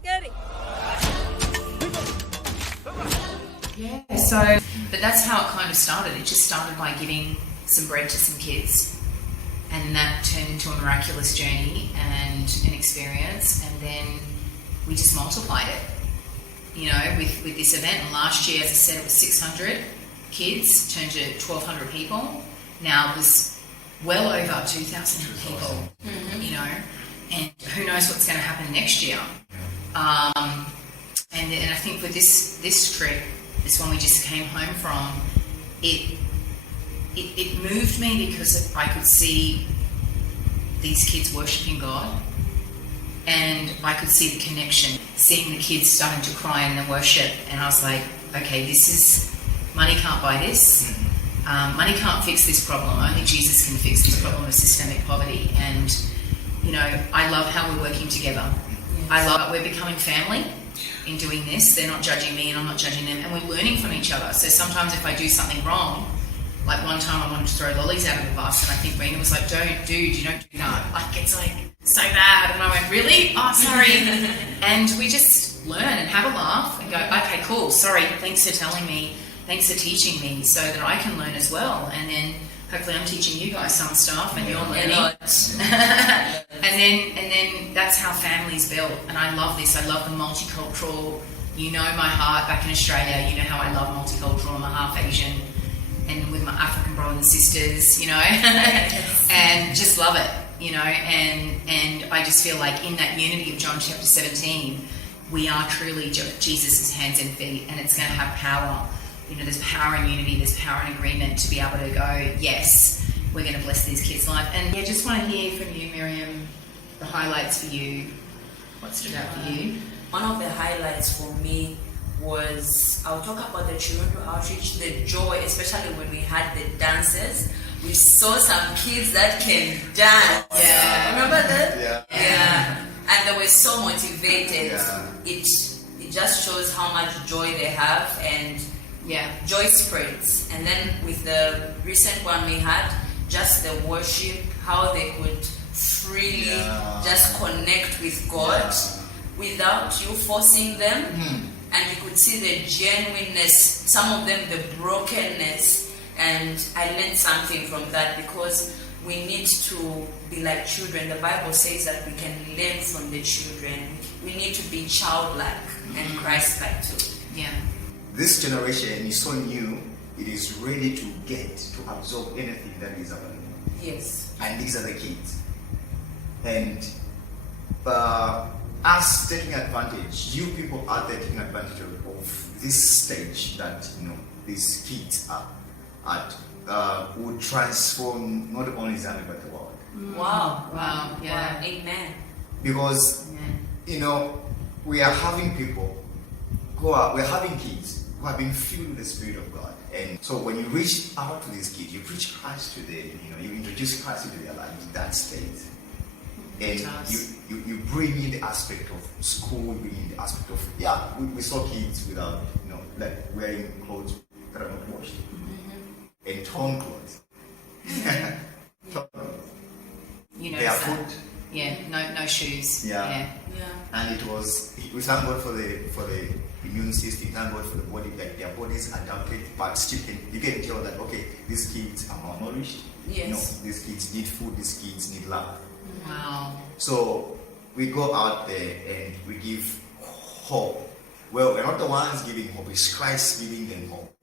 spaghetti. Yeah, but that's how it kind of started. It just started by giving some bread to some kids, and that turned into a miraculous journey and an experience, and then we just multiplied it, with this event. And last year, as I said, it was 600 kids, turned to 1,200 people. Now there's well over 2,000 people, and who knows what's going to happen next year. And I think with this trip, this one we just came home from, it moved me because I could see these kids worshipping God, and I could see the connection, seeing the kids starting to cry in the worship, and I was like, okay, money can't buy this. Money can't fix this problem. Only Jesus can fix this problem of systemic poverty. And, I love how we're working together. Yes. I love that we're becoming family in doing this. They're not judging me and I'm not judging them, and we're learning from each other. So sometimes if I do something wrong, like one time I wanted to throw lollies out of the bus, and I think Rena was like, you don't do that. Like, it's like so bad. And I went, really? Oh, sorry. And we just learn and have a laugh and go, okay, cool. Sorry. Thanks for telling me. Thanks for teaching me so that I can learn as well. And then hopefully I'm teaching you guys some stuff and you're learning. and then that's how families built. And I love this. I love the multicultural. You know my heart back in Australia. You know how I love multicultural. I'm a half Asian, and with my African brothers and sisters, and just love it, and I just feel like in that unity of John chapter 17, we are truly Jesus' hands and feet, and it's going to have power. There's power in unity, there's power in agreement to be able to go, yes, we're going to bless these kids' life. And I just want to hear from you, Miriam, the highlights for you. What stood out for you? One of the highlights for me was, I'll talk about the children outreach, the joy, especially when we had the dances. We saw some kids that can dance. Yeah. Remember that? Yeah. And they were so motivated. Yeah. It just shows how much joy they have, and joy spreads. And then with the recent one we had, just the worship, how they could freely just connect with God without you forcing them. And you could see the genuineness, some of them the brokenness, and I learned something from that, because we need to be like children. The Bible says that we can learn from the children. We need to be childlike and Christ-like too. Yeah. This generation is so new, it is ready to absorb anything that is available. Yes. And these are the kids. And us taking advantage, you people are taking advantage of this stage that these kids are at, would transform not only Zambia but the world. Wow. Yeah. Wow. Amen. Because we are having people we're having kids who have been filled with the Spirit of God. And so when you reach out to these kids, you preach Christ to them, you introduce Christ into their life in that state. And you bring in the aspect of school, you bring in the aspect of, we saw kids without, like wearing clothes that are not washed. And torn clothes. Barefoot. Yeah, no shoes. Yeah. And we thank God for the immune system, thank God for the body, like their bodies adapted, but still you can tell that, okay, these kids are malnourished. Yes. These kids need food, these kids need love. Wow. So we go out there and we give hope. Well, we're not the ones giving hope, it's Christ giving them hope.